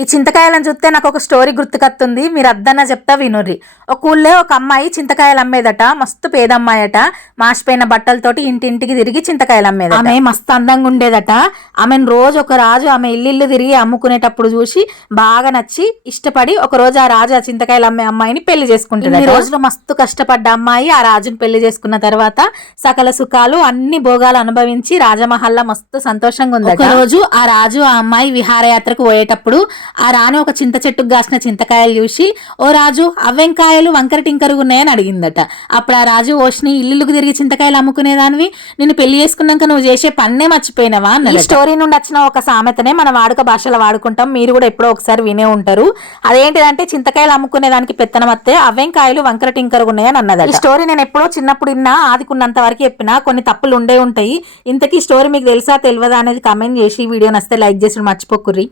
ఈ చింతకాయలను చూస్తే నాకు ఒక స్టోరీ గుర్తుకొస్తుంది. మీరు అద్దన్న చెప్తా వినుర్రి. ఒక ఊళ్ళో ఒక అమ్మాయి చింతకాయలు అమ్మేదట. మస్తు పేదమ్మాయి అట. మాసిపోయిన బట్టలతోటి ఇంటింటికి తిరిగి చింతకాయలు అమ్మేది. ఆమె మస్తు అందంగా ఉండేదట. ఆమెను రోజు ఒక రాజు ఆమె ఇల్లు తిరిగి అమ్ముకునేటప్పుడు చూసి బాగా నచ్చి ఇష్టపడి ఒక రోజు ఆ రాజు ఆ చింతకాయలు అమ్మే అమ్మాయిని పెళ్లి చేసుకుంటుంది. ఈ రోజులు మస్తు కష్టపడ్డ అమ్మాయి ఆ రాజుని పెళ్లి చేసుకున్న తర్వాత సకల సుఖాలు అన్ని భోగాలు అనుభవించి రాజమహల్లా మస్తు సంతోషంగా ఉంది. ఒక రోజు ఆ రాజు ఆ అమ్మాయి విహారయాత్రకు పోయేటప్పుడు ఆ రాణి ఒక చింత చెట్టుకు కాసిన చింతకాయలు చూసి, ఓ రాజు అవ్వేం కాయలు వంకర టింకరుగా ఉన్నాయని అడిగిందట. అప్పుడు ఆ రాజు, ఓష్ని ఇల్లుకు తిరిగి చింతకాయలు అమ్ముకునేదానివి, నిన్ను పెళ్లి చేసుకున్నాక నువ్వు చేసే పన్నే మర్చిపోయినవా అన్నది. ఈ స్టోరీ నుండి వచ్చిన ఒక సామెతనే మన వాడుక భాషలో వాడుకుంటాం. మీరు కూడా ఎప్పుడో ఒకసారి వినే ఉంటారు. అదేంటిదంటే చింతకాయలు అమ్ముకునే దానికి పెత్తనం వస్తే అవ్వేం కాయలు వంకర టింకరుగా ఉన్నాయని అన్నది. ఈ స్టోరీ నేను ఎప్పుడో చిన్నప్పుడు విన్నా, ఆదికున్నంత వరకు చెప్పినా, కొన్ని తప్పులు ఉండే ఉంటాయి. ఇంతకీ స్టోరీ మీకు తెలుసా తెలియదా అనేది కామెంట్ చేసి వీడియో నచ్చితే లైక్ చేసి మర్చిపోకుర్రి.